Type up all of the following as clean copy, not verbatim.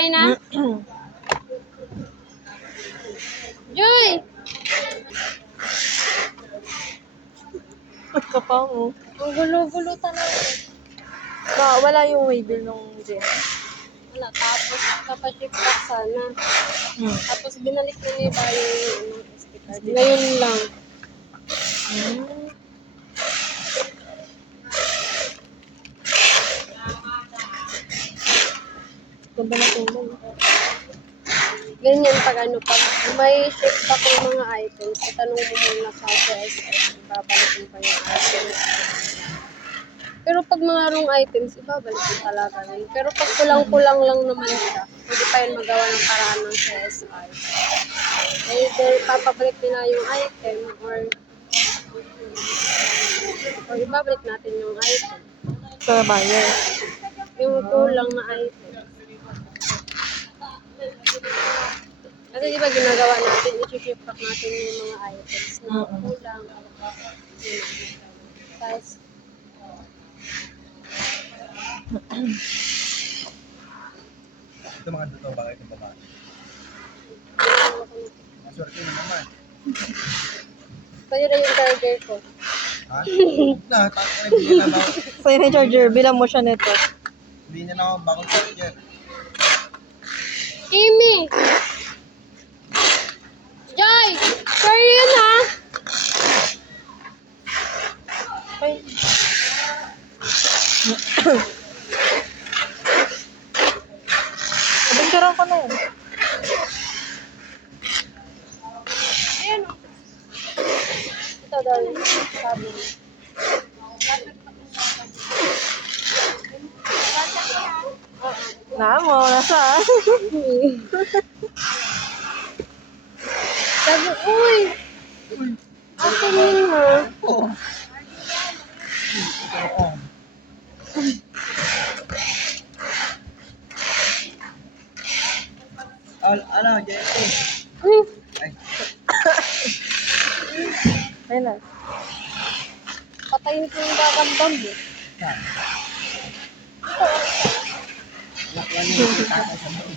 Kain na? Joy! Kapango. Ang gulo-gulo talaga. Wala yung waiver nung gym. Wala, tapos kapag-ship back sana. Tapos binalik na ni Bayo yung SD card. Ngayon lang. Ganda na tulong. Ganyan pag ano, pag may ship back yung mga items, itanong mo muna sa CSS, ibabalik mo pa yung items. Pero pag mga wrong items, ibabalik mo talaga rin. Pero pag kulang-kulang lang naman siya, hindi pa yun magawa ng paraan ng CSI. Either papabalik nila yung item or ibabalik natin yung item. Sa buyer. Yung kulang na item. Kasi di ba ginagawa natin, i-ship back natin yung mga items na kulang. Tapos, Ito mga totoo bakit yung babae? Maswerte na naman. pwede rin yung charger ko. Ha? Na, takot na hindi na ako. Sa'yo na yung charger, bilang mo siya nito. Hindi niya na ako bagong charger. Kimi! Joy! Sorry yun ha! Ay. Nabinturan ko na yun. Ayan o. Ito daw yung sabi niya. Namo, nasa. Sabi, uy! Ako muna. Oo. Oo. Ano, Jesse? Uy! Ay, Ayun na. Patayin ko yung babambam mo. saan? Lakwan niya yung tatay sa loob.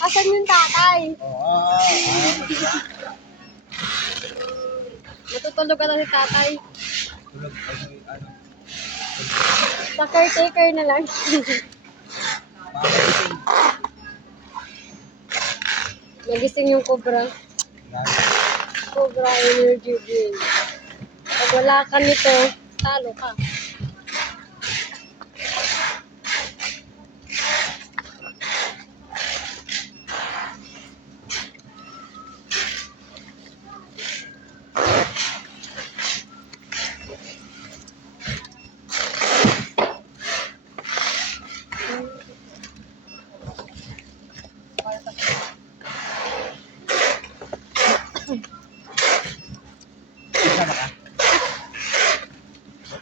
Asan yung tatay? Oo, diba? Natutulog ka na si tatay. Tulog pag may ano. Sa caretaker na lang. Pamagising. Nagising yung cobra. Lalo. Cobra energy drink. Pag wala ka nito, talo ka. Kasama ka?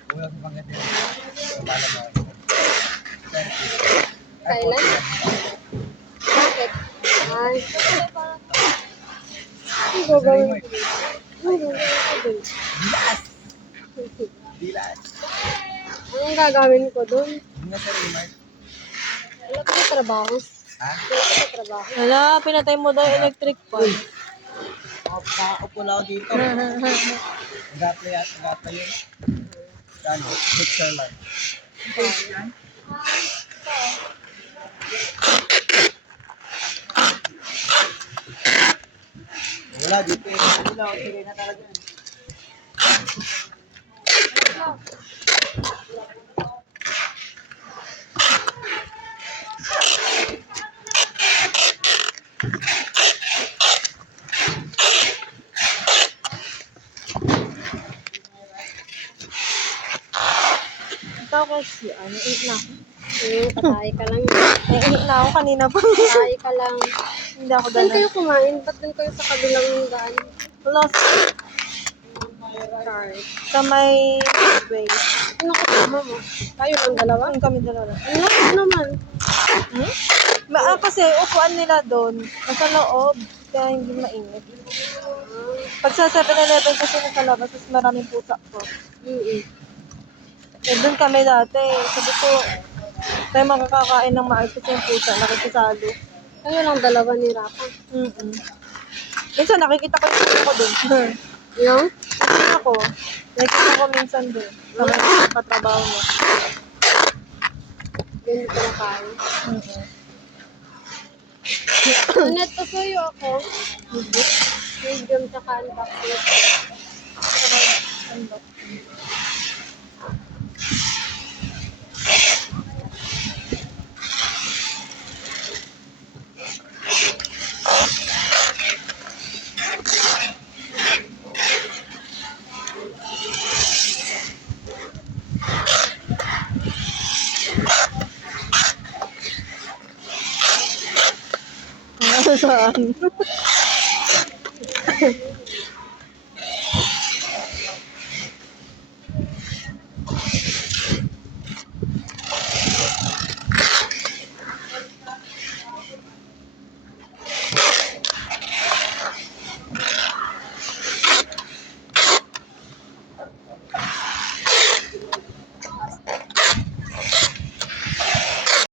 Wala sa Pangasinan. Wala mo ako. Kailan? Bakit? Ay. Ano gagawin ko? Ano gagawin ko dun? Dilas! Dilas! Anong gagawin ko dun? Hindi nga sa Remart. Wala ko sa trabaho. Ha? Wala ko sa trabaho. Wala, pinatay mo daw yung electric fan. Nakaupo na ako dito. Agapa yun. Ano? Mixer lang. Wala dito eh. Wala, sige na talaga. Ikaw kasi, 8 na ako. Patay ka lang. Ay, 8 na ako kanina pa. Patay ka lang. Hindi ako Saan dala. kayo kumain? Ba't dun kayo sa kabilang daan? Lost Sorry. sa may way. Ano kasama mo? Kayo lang dalawa? Ang kami dalawa. Ano naman? Kasi upuan nila doon, nasa loob, kaya hindi mainit. Pag sa 7-Eleven kasi nasa labas, mas maraming pusa po. Mm-mm. Eh, doon kami dati. Sabi ko, Tayo makakakain ng maayos kasi yung pusa, nakikisalo. Kayo lang dalawa ni Raka. Minsan nakikita ko yung pusa ko dun. Yung? Minsan ako, nakikita ko minsan dun. Sa mga katrabaho mo. Hindi ko na kain. Unet, pasuyo ako. Medium tsaka unboxing. Saan?